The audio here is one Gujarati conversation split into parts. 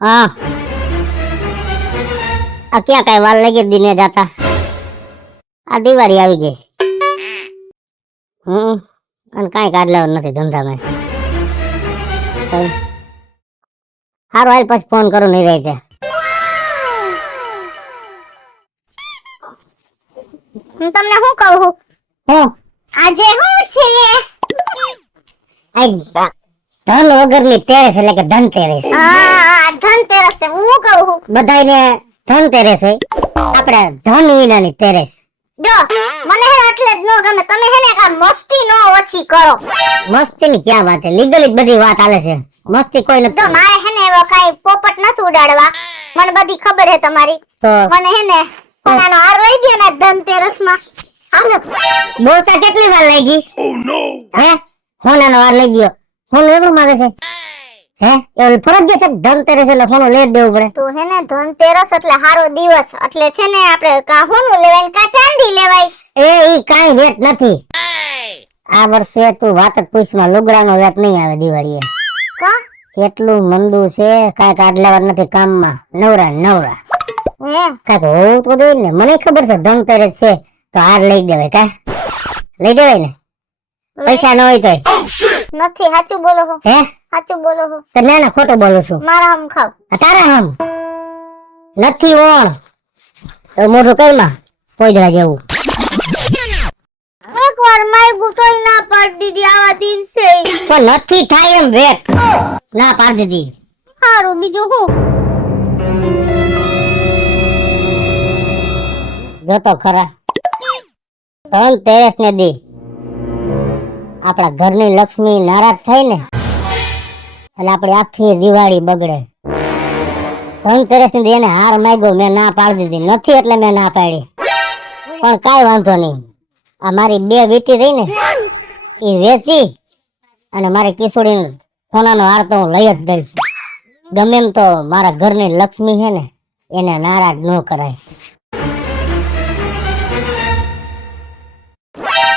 हाँ क्या कई वाल लगे दिने जाता आ दिवाળી આવી ગઈ અને કાઈ કાઢલાવ નથી ધંધા માં હારું હાલ પછી ફોન કરું નહીં રહી છે હું તમને શું કહું હું આજે શું છે આઈ ધન વગરની તેરસ એટલે કે ધનતેરસ હા ધનતેરસ છે હું કહું બધાયને ધનતેરસ હોય આપણે ધન વિનાની તેરસ જો મને હે એટલે જ નો ગમે તમે હે ને કા મસ્તી નો ઓછી કરો મસ્તી ની ક્યાં વાત છે લીગલી બધી વાત હાલે છે મસ્તી કોઈ જો નથી મારે હે ને એવો કાઈ પોપટ નથી ઉડાડવા મને બધી ખબર હે તમારી તો મને હે ને સોનાનો હાર લઈ દે ને ધનતેરસ માં આને બોલતા કેટલી વાર લાગી હે હોનાનો વાર લઈ ગયો ફોન લેવું માંગે છે હે એવું ફરજિયાત છે ધનતેરસ એટલે ફોન લઈ જ દેવું પડે તો હે ને ધનતેરસ એટલે હારો દિવસ એટલે છે ને આપણે કા હોનું લેવાય ને કા ચાંદી લેવાય ઈ કાઈ વેત નથી આ વર્ષે તું વાત જ પૂછમાં લુગડાનો વેત નહીં આવે દિવાળીએ કા એટલું મંદુ છે કાઈ કાઢલાવાર નથી કામમાં નવરા નવરા હે કાઈક હોવું તો જોઈએ ને મને ખબર છે ધનતેરસ છે તો હાર લઈ દેવાય કા લઈ દેવાય ને પૈસા ન હોય તોય નથી સાચું બોલો છો હે સાચું બોલો છો તો ના ના ખોટું બોલું છું મારા હમ ખાવ તારા હમ નથી ઓણ તો મોઢું કઈમાં પોઈદરા જેવું એક વાર માયગું તોય ના પાડી દીધી આવા દિવસે પણ નથી થાય એમ વેટ ના પાડી દીધી હારું બીજું હું જોતો ખરા ધનતેરસ ને દી આપણા ઘરની લક્ષ્મી નારાજ થાય ને એટલે આપણી આખી દિવાળી બગડે ધનતેરસ ની દી એને હાર માંગ્યો મેં ના પાડી દીધી નથી એટલે મેં ના પાડી પણ કાઈ વાંધો નહીં આ મારી બે વીટી રહી ને એ વેચી અને મારી કિશોરી સોનાનો હાર તો હું લઈ જ દઈશ ગમે એમ તો મારા ઘરની લક્ષ્મી છે ને એને નારાજ ન કરાય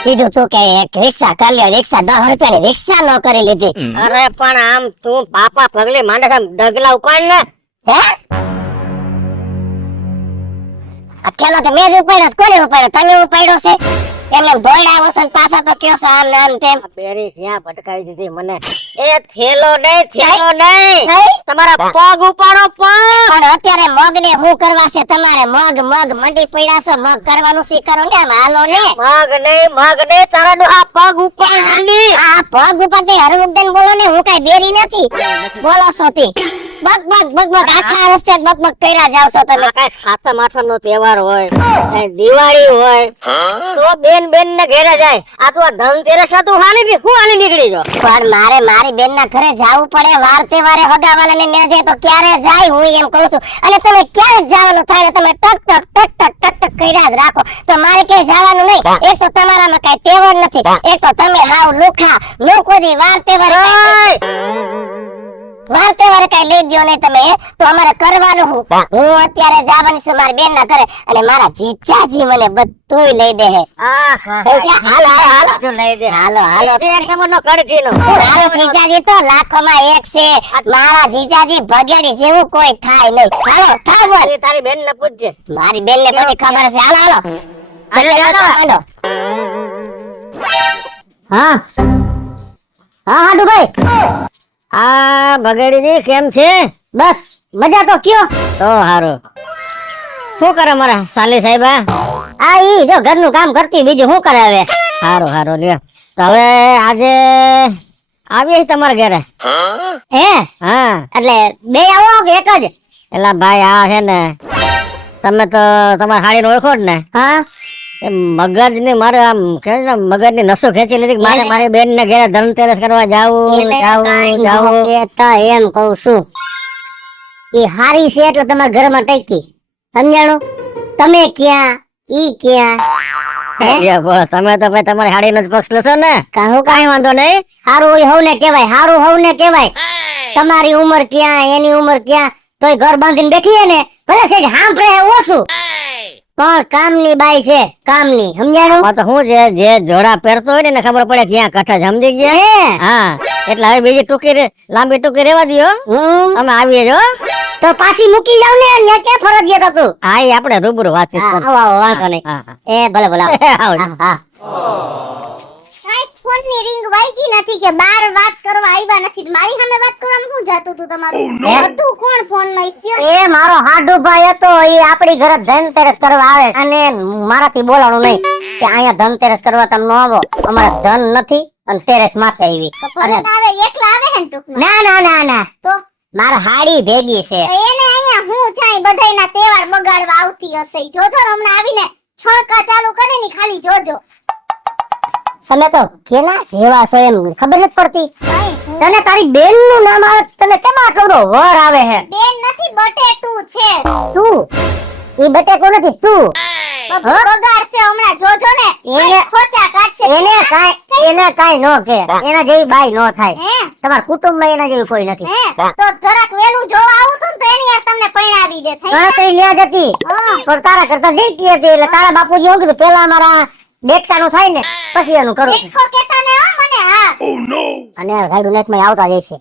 કીધું તું કે એક રિક્ષા કરી લ્યો રિક્ષા 10 રૂપિયાની રિક્ષા ન કરી લીધી અરે પણ આમ તું પાપા પગલી માંડે આમ ડગલા ઉપાડ ને હે અકેલા તો મેં જ ઉપાડ્યો કોને ઉપાડ્યો તમે ઉપાડ્યો છે એમને દોડાવો છે પાછા તો કયો છો આમ ને આમ તેમ બેરી ક્યાં ભટકાવી દીધી મને એ થેલો નહીં તમારા પગ ઉપાડો પણ અત્યારે મગ ને શું કરવા છે તમારે મગ મંડી પડ્યા છે મગ કરવાનું શી કરો ને આમ હાલો ને મગ નહીં તારા નો આ પગ ઉપાડ મંડી આ પગ ઉપાડતી હરમુકદન બોલો ને હું કઈ બેરી નથી બોલો છો તી બગ આખા રસ્તે બગ કર્યા જાવ છો તમે કઈ ખાસા માઠો નો તહેવાર હોય કઈ દિવાળી હોય તો બેન ને ઘરે જાય આ તો ધનતેરસ ના તું હાલી નીકળી જો પણ મારે મારી બેન ના ઘરે જાવું પડે વાર તહેવારે હગાવાલા ને જાય તો ક્યારે જાય હું એમ કહું છું અને તમે ક્યારે જવાનું થાય તમે ટક કર્યા જ રાખો તો મારે ક્યાંય જવાનું નહીં એક તો તમારામાં કઈ તહેવાર નથી એક તો તમે હાવ લુખા લોકો દી વાર તહેવાર કઈ લઈ દો નહીં તમે તો અમારે કરવાનું હું અત્યારે જવાની છું મારી બેન ના ઘરે અને મારા જીજાજી મને બધું લઈ દે હે હાલો જીજાજી તો લાખોમાં એક છે મારા જીજાજી ભગેડી જેવું કોઈ થાય નહીં હાલો તારી બેન ને પૂછજે મારી બેન ને બધી ખબર છે હાલો હા હાડુભાઈ આ બગેડીજી કેમ છે બસ મજા તો કયો તો હારું શું કરે મારા સાલી સાહેબા આ ઈ જો ઘરનું કામ કરતી બીજું શું કરે હવે હારું લ્યો તો હવે આજે આવીએ તમારા ઘરે હે હા એટલે બે આવો કે એક જ એલા ભાઈ આ છે ને તમે તો તમારા હાડી ઓળખો જ ને હા મગજ ની મારે આમ કે મગજ ની નસો ખેંચી લીધી મારે મારી બેન ને ઘરે ધનતેરસ કરવા જાવું એમ કઉ છું એ હારી છે એટલે તમારા ઘરમાં ટેકી સમજાણું તમે ક્યાં ઈ ક્યાં તમે તો ભાઈ તમારી હાડી નો જ પક્ષ લેશો ને કાહું કાંઈ વાંધો નહીં હારું હવ ને કેવાય તમારી ઉંમર ક્યાં એની ઉંમર ક્યાં તોય ઘર બાંધીને બેઠી ને ભલે છે સાંભળે ઓછું પણ કામની બાઈ છે કામની સમજાણું તો હું છે જે જોડા પહેરતો હોય ને ખબર પડે ક્યાં કઠા સમજી ગયા હા એટલે હવે બીજી લાંબી ટૂંકી રેવા દયો અમે આવીએ જો તો પાછી મૂકી જાવ ને ત્યાં ક્યાં ફરજિયાત હતું. હા એ આપણે રૂબરૂ વાત આવો વાંધો નહીં. એ ભલે ભલે હા કાંઈ ફોનની રિંગ વાગી નથી કે બાર વાત કરવા આવ્યા નથી. મારી સામે વાત કરવામાં શું જાતું તું તમારું? બધું કોણ ફોનમાં ઇસ્યો? એ મારો હાડુ ભાઈ હતો, એ આપણી ઘરે ધનતેરસ કરવા આવે અને મારાથી બોલાણું નહીં કે અહીંયા ધનતેરસ કરવા તમે ન આવો, અમારે ધન નથી અને તેરસ માથે આવી. ફોન આવે એકલા આવે હે ને ટૂંકમાં. ના ના ના ના તો મારા હાડી ભેગી છે. એને અહીંયા હું છાય બધાયના તહેવાર બગાડવા આવતી હશે. જોજો ને હમણાં આવીને છણકા ચાલુ કરે ને ખાલી જોજો. તમે તો કેના જેવા છો એમ ખબર નથી પડતી. કાંઈ હું તને તારી બેન નું નામ આવે, તને કેમ આટલો બધો વર આવે છે? બેન નથી બટેટું છે. તું ઈ બટેકો નથી તું. બધું બગાડશે હમણાં જોજો ને. એને- ખોચા કાઢશે. એને કાઈ નો કે, એના જેવી બાઈ નો થાય. હે તમારા કુટુંબમાં એના જેવી કોઈ નથી. હે તો જરાક વેલું જોવા આવું તું ને તો એની યાર તમને પરણાવી દે. થઈ ગયા? ગણતરી ન્યા જ હતી હા. પણ તારા કરતા દેડકી હતી એટલે તારા બાપુજી શું કીધું, પેલા મારા દેડકાનું થાય ને પછી એનું કરું છું. દેખો કેતા ને હો મને. હા અને ગાડું નેચમાં આવતા જાય છે.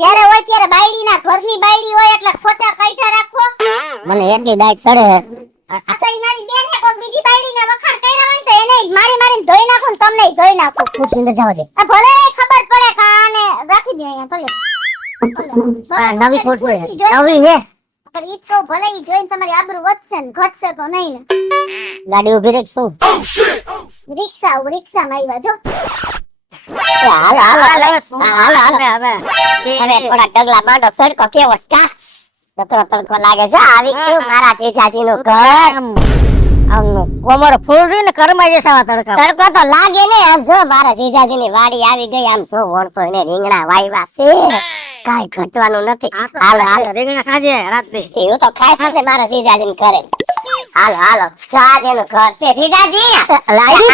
જ્યારે હોય ત્યારે બાયડીના ઘરની બાયડી હોય એટલે ખોચા કાઢ્યા રાખો. મને એટલી દાઈટ ચડે છે. આ તો ઈ મારી બેન હે, કોઈ બીજી બાયડીને વખાણ કર્યા હોય ને તો એને મારી મારીને ધોઈ નાખું ને તમને ધોઈ નાખું. ખુરશી અંદર જાવ છે. આ ભલે નહીં ખબર પડે કે આને રાખી દે અહીંયા ભલે. આ નવી ખુરશી છે. જોઈ- નવી છે. પણ ઈ જ કહું, ભલે ઈ જોઈને તમારી આબરૂ વધશે ને ઘટશે તો નહીં ને. ગાડી ઉભી રહી શું? રિક્ષામાં આવ્યા જો. એ હાલો હાલો હાલો હવે થોડા ડગલા માંડો. તડકો કેવો છે કા? તડકો તડકો લાગે છે. આવી ગયું મારા જીજાજીનું ઘર. કોમર ફૂલ રહી ને કરમાઈ જશે આવા તડકા. તડકો તો લાગે ને. આમ જો મારા જીજાજીની વાડી આવી ગઈ. આમ જો વળતો એને રીંગણા વાવ્યા છે. કાઈ ઘટવાનું નથી. હાલો હાલો રીંગણા ખાજે રાતે. એવું તો ખાય છે ને મારા જીજાજીને ઘરે. હાલો હાલો જાજેનું ઘર છે જીજાજી.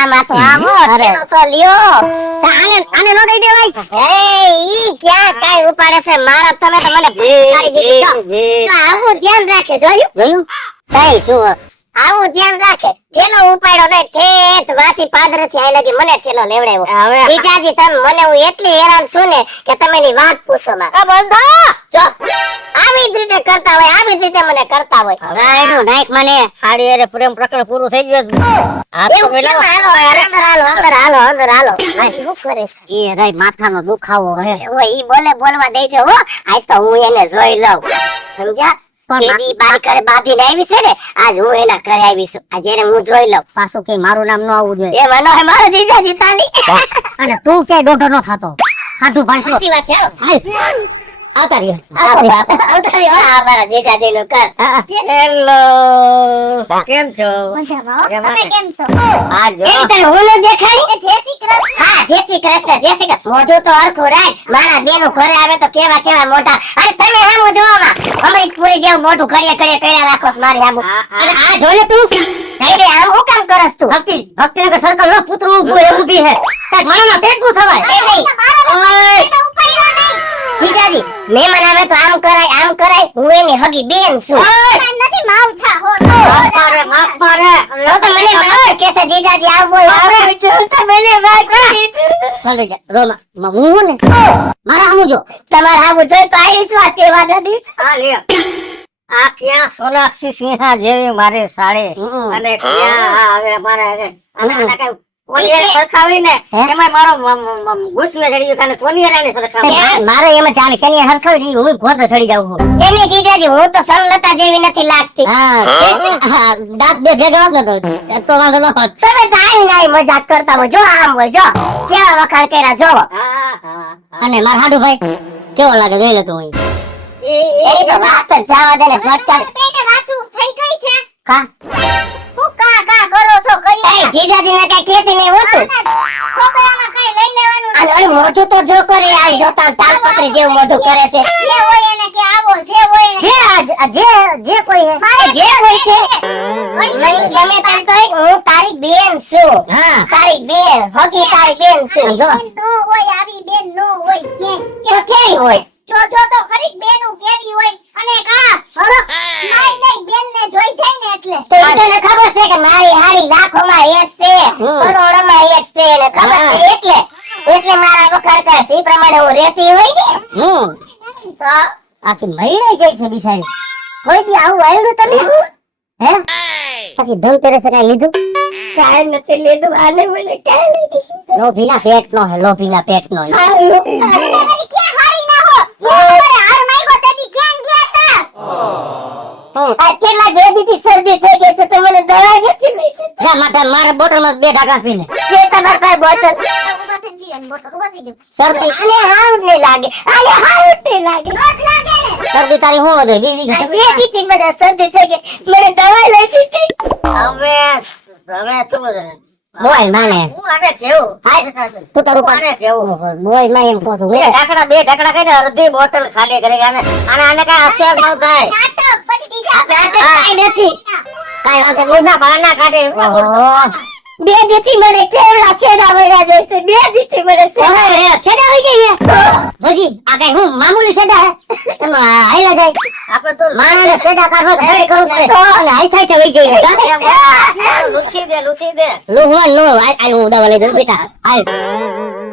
આમાં તો આવો થેલો તો લ્યો. આને નો દઈ દેવાય. એ ઈ ક્યાં કાઈ ઉપાડે છે મારા. તમે તો મને ભારી દીધી છો. તો આવું ધ્યાન રાખે. જોયું કઈ શું આવું ધ્યાન રાખે. થેલો ઉપાડ્યો ને ઠેઠ વાથી પાદરેથી આઈ લગી મને થેલો લેવડાવ્યો. જીજાજી તમે મને હું એટલી હેરાન છું ને કે તમે ની વાત પૂછો માં. બંધા જો આવી જ રીતે કરતા હોય, આવી જ રીતે મને કરતા હોય. હવે એનું નાઈક મને સાડી અરે પ્રેમ પ્રકરણ પૂરું થઈ ગયું. એવું કેમ? હાલો અંદર હાલો અંદર હાલો અંદર હાલો. ભાઈ શું કરે છે? એ રે માથાનો દુખાવો હે. ઓય ઈ બોલવા દેજો હો. આજ તો હું એને જોઈ લઉં. સમજ્યા? બેબી બારી કરે બાંધીને આવી છે ને, આજ હું એના ઘરે આવી છું. આજે એને હું જોઈ લઉં. પાછું કે મારું નામ ન આવવું જોઈએ. એ મનો હે મારો જીજાજી તાલી. અને તું કે દોઢો નો થાતો. સાચું ભાઈ સાચી વાત છે. આવતા રહ્યો આવતા રહ્યો. આ મારા જીજાજીનું ઘર. હેલો કેમ છો? મજામાં હો. તમે કેમ છો? આ જો એ તને હું ન દેખાડી? જય શ્રી કૃષ્ણ. હા જય શ્રી કૃષ્ણ જય શ્રી કૃષ્ણ. મોઢું તો હરખું રાખ. મારા બેનું ઘરે આવે તો કેવા કેવા મોઢા. અરે તમે હામું જોવામાં અમે પૂરી જેવું મોઢું ઘડીએ ઘડીએ કર્યા રાખો છો મારી હામું. અને આ જો ને તું કઈ આમ હું કામ કરસ તું? ભક્તિ નગર સર્કલ નો પુત્ર ઊભું એ ઊભી હે. તાર મનોના પેટનું થવાય. એ નહીં ઓય જીજાજી મહેમાન આવે તો આમ કરાય. હું એની હગી બેન છું. નથી માવઠા હો. માફ મારે જો તો મને માફ કે છે જીજાજી આવ બોલ આવે જો તો મને માફ ચાલે જા રોમા હું ને મારા આમુ જો તમારા આમુ જો તો આઈસ વાત કેવા નથી. આ લે આ ક્યાં સોનાક્ષી સિંહા જેવી મારી સાડી અને ક્યાં હવે મારા હવે અને કઈ કોનિયર સરખાવીને એમાં મારો ગુચવે ચડી ગયો. કોનિયર આને સરખાવી મારે એમાં ચાલે કોનિયર સરખાવી હું ગોતો ચડી જાઉં છું. એની જીજાજી હું તો સંલતા જેવી નથી લાગતી. હા દાંત બે ભેગા આવતો તો વાંધો ન હોત. તમે જાય નાઈ મજાક કરતા હોય. જો આમ હોય જો કેવા વખાણ કર્યા જોવો. અને મારા હાડુ ભાઈ કેવો લાગે જોઈ લે તું. એ તો વાત જ જવા દે ને ભટકા પેટે વાતું થઈ ગઈ છે. કા હું કા કરો છો કરી? જીજાજી ને કઈ કેતી નહીં હોતું. ખોબરામાં કઈ લઈ લેવાનું અને ઓલું મોઢું તો જો કરે આવી જોતા તાલપત્રી જેવું મોઢું કરે છે. જે હોય એને કે આવો જે હોય એને જે કોઈ હે જે હોય છે. મને ગમે તેમ તો હું તારી બેન છું. તારી બેન હગી તારી બેન છું. જો બેન નો હોય આવી બેન નો હોય કે તો કેવી હોય? જો તો ખરી બેનું કેવી હોય અને કા હરો મારી નહીં બેન ને જોઈ જાય ને એટલે તો ઈ તને ખબર છે કે મારી હારી લાખોમાં એક છે, કરોડોમાં એક છે ને ખબર છે એટલે મારા વખાણ કરે છે. ઈ પ્રમાણે હું રહેતી હોય ને. આખી મહિને ગઈ છે બિચારી. કોઈ દી આવું આવ્યું તમે? હે? પછી ધનતેરસે કાંઈ લીધું? કાંઈ નથી લીધું. આને મને કાંઈ લીધું. લોભીના પેટનો હે, લોભીના પેટનો. અરે ક્યાં હારી ના હો અરે હાર માંગ્યો તેદી ક્યાં ગયા તા આ કેટલા બે દીથી શરદી થઈ ગઈ છે તો મને દવા નથી લઈ દીધી. જા માટે મારે બોટલમાં 2 ઢાકા પી લે. કે તમાર પાસે બોટલ? ઉભા થઈ જીવન બોટલ ઉભા થઈ જીવ શરદી આને હાવ નહીં લાગે. આને હાવ નહીં લાગે. નોટ લાગે ને શરદી તારી હું વધે બીજી બે બે દીથી મને શરદી થઈ ગઈ. મને દવા લઈ દીધી. હવે શું બોય માને હું આને કેવું હાય તું તારું પાને કેવું બોય માં એમ કહું બે ઢાકડા કઈને અડધી બોટલ ખાલી કરી આને આને કાઈ અસર ન થાય. નાટક પછી બીજા કાઈ નથી કાઈ વાંધો મુના બહાના કાઢે. બે દીથી મને કેવડા છેડા વળ્યા જશે. બે દીથી મને છેડા વળી ગઈ ભજી આ કઈ હું મામૂલી છેડા હે એમાં હાઈલા જાય આપણે તો માણસને છેડા કાઢવા ઘરે કરવું પડે તો અને હાઈ થાય વળી ગઈ લુછી દે લુહવા નો આઈ હું દવા લઈ દઉં બેટા હાલ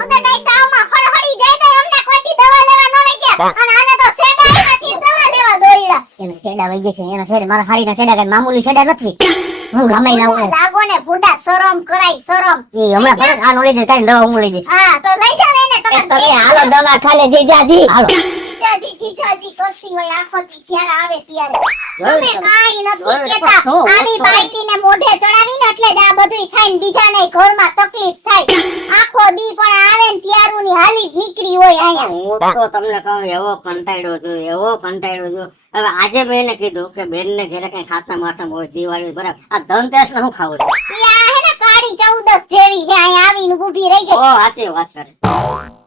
અબે કઈ તાવમાં હળહળી જાય તો અમને કોઈથી દવા લેવા ન લઈ ગયા અને આને તો સેડા આઈમાંથી દવા લેવા દોડ્યા એને છેડા વળી ગઈ છે એના છેડે મારા હારીના છેડા કઈ મામૂલી છેડા નથી. હું ગમે ના હું લાગો ને બુડા શરમ કરાય શરમ ઈ હમણાં ફરક આ નો લઈ દે તારી દવા હું લઈ દઈશ. હા તો લઈ જાવ એને તમે હાલો દવાખાને જીજાજી હાલો. જીજાજી કરતી હોય આખોથી ત્યારે આવે ત્યારે તમે જોયું કાઈ નથી જોયું કેતા શું? આવી બાઈટીને મોઢે ચડાવીને એટલે જ આ બધુંય થાય ને બીજાને ઘરમાં તકલીફ થાય આખો દી પણ આવે ને ત્યારુની હાલી જ નીકળી હોય અહીંયા હું તો તમને કહું એવો કંટાળ્યો છું હવે આજે મેં એને કીધું કે બેન ને ઘરે કઈ ખાતા માટમ હોય દિવાળી બરાબર આ ધનતેરસ ને હું ખાવું છે ઈ આ હે ને કાળી 14 જેવી હે અહીંયા આવીને ઊભી રહી ઓ જાય સાચી વાત કરે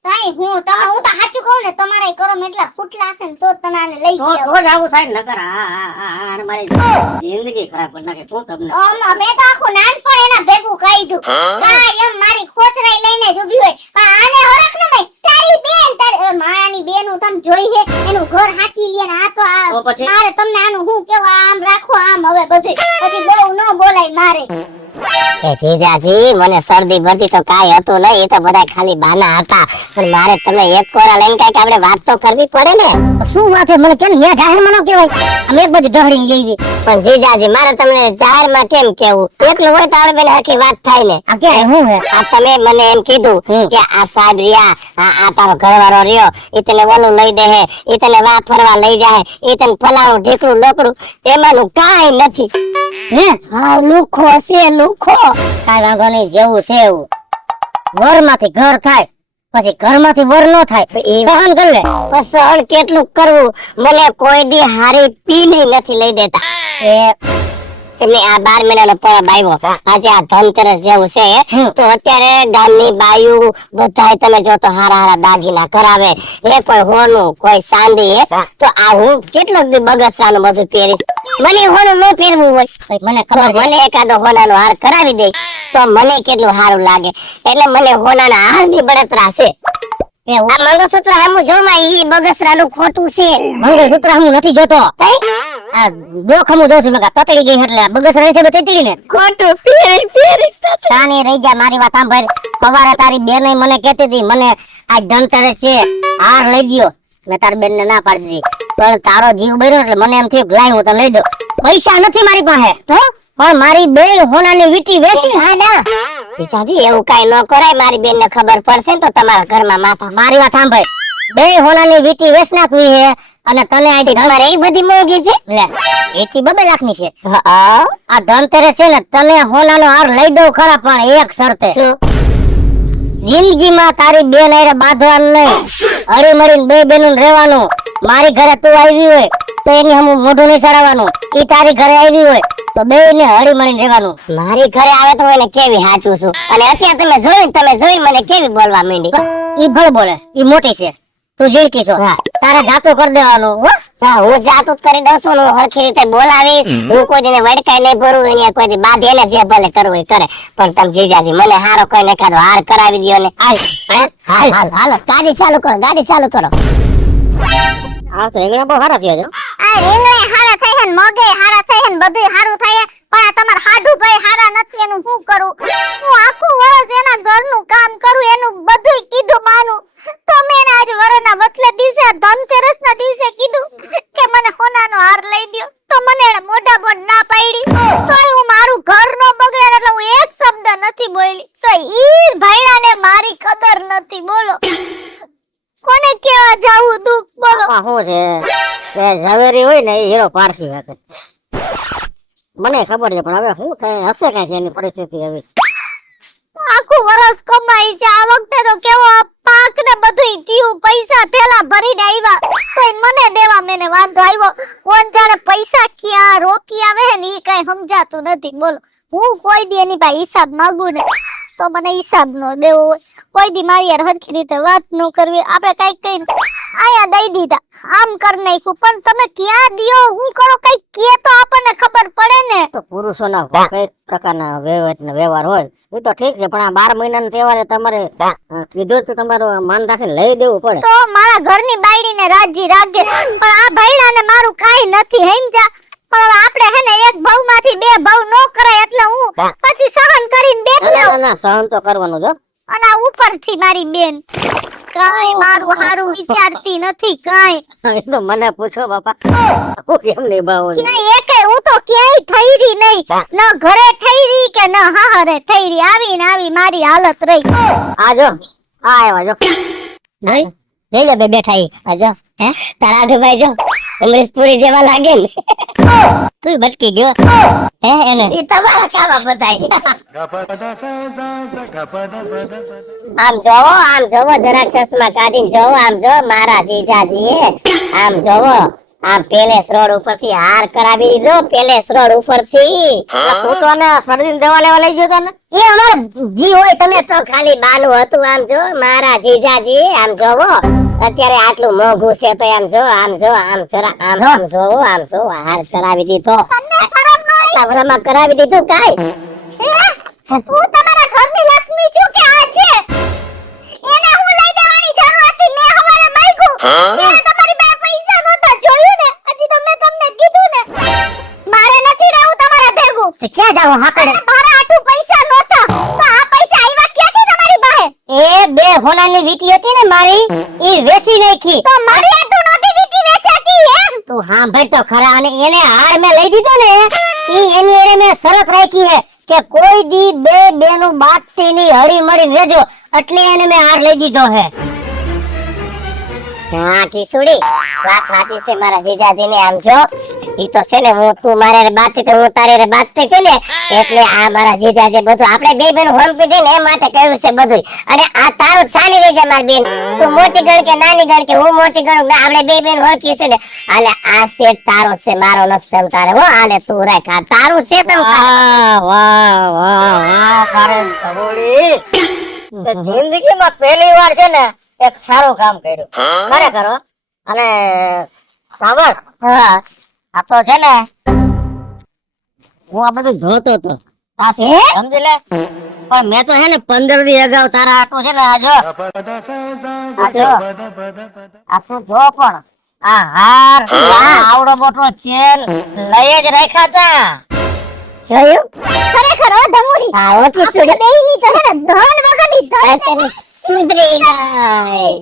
તાઈ હું તો સાચું કહું ને તમારે કરમ એટલા ફૂટલા હશે ને તો જ તમે આને લઈ તો જાવ તો જ આવું થાય ને નકર આ મારી જિંદગી ખરાબ કરી નાખે શું તમને મેં તો આખું નાનપણ એના ભેગું કાઢ્યું કાંઈ એમ મારી ખોચરાઈ લઈને જ ઊભી હોય પણ આને હરખ ન ભાઈ તારી બેન તારી મારાની બેનું તમે જોઈ હે એનું ઘર હાકી લે ને આ તો તો પછી? મારે તમને આનું હું કેવું આમ રાખો આમ હવે બધું પછી બહુ ન બોલાય મારે એ જીજાજી મને શરદી ભરતી તો કાઈ હતું નહીં. એ તો બધા ખાલી બાના હતા પણ મારે તમને એક કોરા લઈને કાંઈક આપણે વાત તો કરવી પડે ને. શું વાત છે મને કેમ ન્યા જાહેરમાં ન કહેવાય અમે એક બાજુ ઢહળી જઈએ પણ જીજાજી મારે તમને જાહેરમાં કેમ કેવું એકલું હોય તો આપણે બેન આખી વાત થાય ને. આ કે હું હે આ તમે મને એમ કીધું કે આ સાહેબ રહ્યા આ તારો ઘરવાળો રહ્યો ઈ તને ઓલું લઈ દે હે ઈ તને વા ફરવા લઈ જાય ઈ તને ફલાણું ઢીકડું લોકડું એમાંનું કાંઈ નથી. હે હા લુખો છે લુખો કાંઈ વાંધો નહીં જેવું છે એવું વરમાંથી ઘર થાય પછી ઘરમાંથી વર નો થાય સહન કરી લે પણ સહન કેટલું કરવું મને કોઈ દી હારી પીની નથી લઈ દેતા એમને આ 12 મહિનાનો પરબ આવ્યો આજે આ ધનતેરસ જેવું છે તો અત્યારે ગામની બાયુ બધાય તમે જો તો હારા હારા દાગીના કરાવે એ કોઈ હોનું કોઈ ચાંદી તો આ હું કેટલોક દી બગસરાનું બધું પહેરીશ મને હોનું ન પહેરવું હોય મને ખબર મને એકાદો હોનાનો હાર કરાવી દે તો મને કેટલું સારું લાગે એટલે મને હોનાના હારની બળતરા છે. આ મંગળસૂત્ર હમું જોમાં ઈ બગસરાનું ખોટું છે. મંગળસૂત્ર હમું નથી જોતો આ ડોખ હમું જોઉં છું લગા તતડી ગઈ એટલે બગસરા છે તતડી ને ખોટું ફેરી તાની રહી જા મારી વાત સાંભળ સવારે તારી બેને મને કહેતી હતી મને આ ધનતેરસ છે હાર લઈ ગયો મેં તારી બેનને ના પાડી દીધી પણ તારો જીવ બળ્યો એટલે મને એમ થયું લાય હું તને લઈ દઉં પૈસા નથી મારી પાસે તો પણ મારી બેન હોનાની વીટી વેચી હા ના જીજાજી એવું કાઈ ન કરાય મારી બેનને ખબર પડશે ને તો તમારા ઘરમાં માથા મારી વાત સાંભળ બે હોનાની વીટી વેચ નાખવી છે અને તને આઈ તમારે એ બધી મોંઘી છે લે વીટી 2 લાખની છે આ ધનતેરસ છે ને તને હોનાનો હાર લઈ દઉં ખરા પણ એક શરતે જિંદગીમાં તારી બેન આરે બાંધવાનું નહીં હળી મળીને બે બેનું રહેવાનું મારી ઘરે તું આવી હોય તો એની હમું મોઢું નહીં સડાવવાનું ઈ તારી ઘરે આવી હોય તો બેને હળી મળીને રહેવાનું. મારી ઘરે આવે તો એને કેવી હાચું છું અને અત્યારે તમે જોઈને મને કેવી બોલવા માંડી ઈ ભલે બોલે ઈ મોટી છે તું જીણકી છો તારે જાતું કરી દેવાનું હા હું જાતું જ કરી દઉં છું હું હરખી રીતે બોલાવીશ હું કોઈ દિને વડકાઈ નહીં ભરું એની કોઈ દી બાદ એને જે ભલે કરવું એ કરે પણ તમે જીજાજી મને હારો કોઈને કાઢો હાર કરાવી દયો ને હાલ ગાડી ચાલુ કરો આ તો રીંગણા બહુ સારા થયા છે આ રીંગણા હારા થાય છે ને મગે હારા થાય છે ને બધુંય હારું થાય પણ આ તમાર હાડુ ભાઈ હારા નથી એનું શું કરું હું આખું વર્ષ એના ઘરનું કામ કરું એનું બધુંય કીધું માનું તમે આજ વરના વતલે દિવસે ધનતેરસના દિવસે કીધું આમાં શું છે કે ઝવેરી હોય ને એ હીરો પારખી શકે. મને ખબર છે પણ હવે શું થાય હશે કઈક એની પરિસ્થિતિ હવે. આખું વરસ કમાઈ છે આ વખતે તો કેવો પાક ને બધુંય થયું પૈસા થેલા ભરીને આવ્યા તોય મને દેવા મેને વાંધો આવ્યો કોણ જાણે પૈસા ક્યાં રોકી આવે ને ઈ કઈ સમજાતું નથી બોલો હું કોઈ દી એની પાસે હિસાબ માંગુ ને તો મને હિસાબ નો દેવો હોય કોઈ દી મારી યાર હરખી રીતે વાત ન કરવી આપણે કઈ આયા દઈ દીધા આમ કર નાખ્યું પણ તમે ક્યાં દિયો હું કરો કઈ કે તો આપણને ખબર પડે ને તો પુરુષોના કઈ પ્રકારના વ્યવહાર હોય એ તો ઠીક છે પણ આ 12 મહિનાના તહેવારે તમારે કીધું તો તમારું માન રાખીને લઈ દેવું પડે. તો મારા ઘરની બાયડીને રાજી રાખે પણ આ ભાઈડાને મારું કાઈ નથી સમજા પણ હવે આપણે હે ને એક ભાવમાંથી બે ભાવ નો કરાય એટલે હું પછી સહન કરીને બેઠી રહું. ના સહન તો કરવાનું જો. અને આ ઉપરથી મારી બેન કાઈ મારું હારું વિચારતી નથી કાઈ. એ તો મને પૂછો બાપા હું કેમ નિભાવું છું? ક્યાંય એકે હું તો ક્યાંય ઠઈરી નહીં ન ઘરે ઠઈરી કે ન હાહરે ઠઈરી આવીને આવી મારી હાલત રહી. આ જો આ આવ્યા જો નહીં જઈ લે બે બેઠા ઈ આજો હે તારા આઢુભાઈ જો અમરીશપુરી જેવા લાગે ને તું ભટકી ગયો હે એને ઈ તમારા કામમાં બતાય. આમ જોવો જરાક ચશ્મા કાઢીને જોવો આમ જો મારા જીજાજીએ આમ જોવો આમ પેલેસ રોડ ઉપરથી હાર કરાવી દીધો પેલેસ રોડ ઉપરથી. તું તો ને શરદીને દવા લેવા લઈ ગયો તો ને એ અમારો જી હોય તમે તો ખાલી બાનું હતું આમ જો મારા જીજાજી આમ જોવો અત્યારે આટલું મોંઘું છે તો આમ જો આમ જરા આમ જોવો આમ જો હાર કરાવી દીધો આટલા કરાવી દીધું કાઈ હું તમારા ઘરની લક્ષ્મી છું કે આ છે એને હું લઈ દેવાની જરૂર હતી મેં હવારે માંગ્યું ત્યારે તમારી પાસે પૈસા નહોતા જોયું ને હજી તો મેં તમને કીધું ને મારે નથી રહેવું તમારા ભેગું. ક્યાં જાવ હાકડે મારા આટલું પૈસા નહોતા તો આ પૈસા આવ્યા ક્યાંથી તમારી પાસે? એ બે હોનાની વીટી હતી ને મારી ઈ વેચી નાખી. તો મારી આટલું નહોતી વીટી વેચાતી એમ? તું સાંભળ તો ખરા અને એને હાર મેં લઈ દીધો ને ઈ એની એને મેં શરત રાખી હે કે કોઈ દી બે બેનું બાતથી ની હળી મળી રહેજો એટલે એને મેં હાર લઈ દીધો હે. હા કિસુડી વાત સાચી છે મારા જીજાજીને આમ જો ઈ તો છે ને હું તું મારે બાત થી હું તારે બાત થી છે ને એટલે આ મારા જીજાજી બધું આપણે બે બેન હોંપી દે ને એ માટે કર્યું છે બધું. અને આ તારું સાની રહી જાય મારી બેન તું મોટી ગણ કે નાની ગણ કે હું મોટી ગણ ના આપણે બે બેન હોંકી છે ને હાલે આ છે તારો છે મારો નથી તમ તારે હો હાલે તું રાખ આ તારું છે તમ વાહ વાહ વાહ વાહ મારે કબૂલી જિંદગીમાં પહેલી વાર છે ને એક સારું કામ કર્યું ખરેખર હો. અને સાંભળ હા આ તો છે ને હું આ બધું જોતો હતો આ છે સમજી લે પણ મેં તો છે ને 15 દી અગાઉ તારા આટલું છે ને આ જો આ શું જો પણ આ હાર આવડો મોટો ચેન લઈ જ રાખ્યા તા જોયું ખરેખર હો ધમુડી હા ઓ કિસુડી બેયની તો હે ને ધન વગરની ધન તારી સુધરી ગઈ.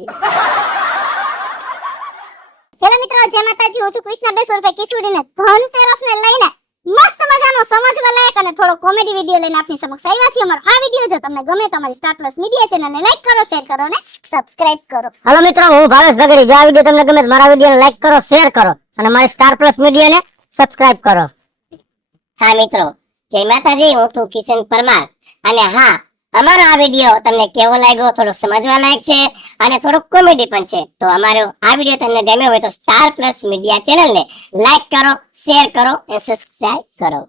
હેલો મિત્રો જય માતાજી હું છું કૃષ્ણા બેસુરભાઈ કિસુડીને ધનતેરસને લઈને મસ્ત મજાનો સમજવા લાયક અને થોડો કોમેડી વિડિયો લઈને આપની સમક્ષ આવ્યા છીએ. અમારો આ વિડિયો જો તમને ગમે તો અમારી સ્ટાર પ્લસ મીડિયા ચેનલને લાઈક કરો શેર કરો અને સબસ્ક્રાઇબ કરો. હાલો મિત્રો હું ભાવેશ બગડી જો આ વિડિયો તમને ગમે તો મારા વિડિયોને લાઈક કરો શેર કરો અને મારી સ્ટાર પ્લસ મીડિયાને સબસ્ક્રાઇબ કરો. હા મિત્રો જય માતાજી હું છું કિશન પરમાર અને હા અમારો આ વિડિયો તમને કેવો લાગ્યો થોડો સમજવા લાયક છે અને થોડો કોમેડી પણ છે તો અમારો આ વિડિયો તમને ગમ્યો હોય તો સ્ટાર પ્લસ મીડિયા ચેનલને લાઈક કરો શેર કરો અને સબસ્ક્રાઇબ કરો.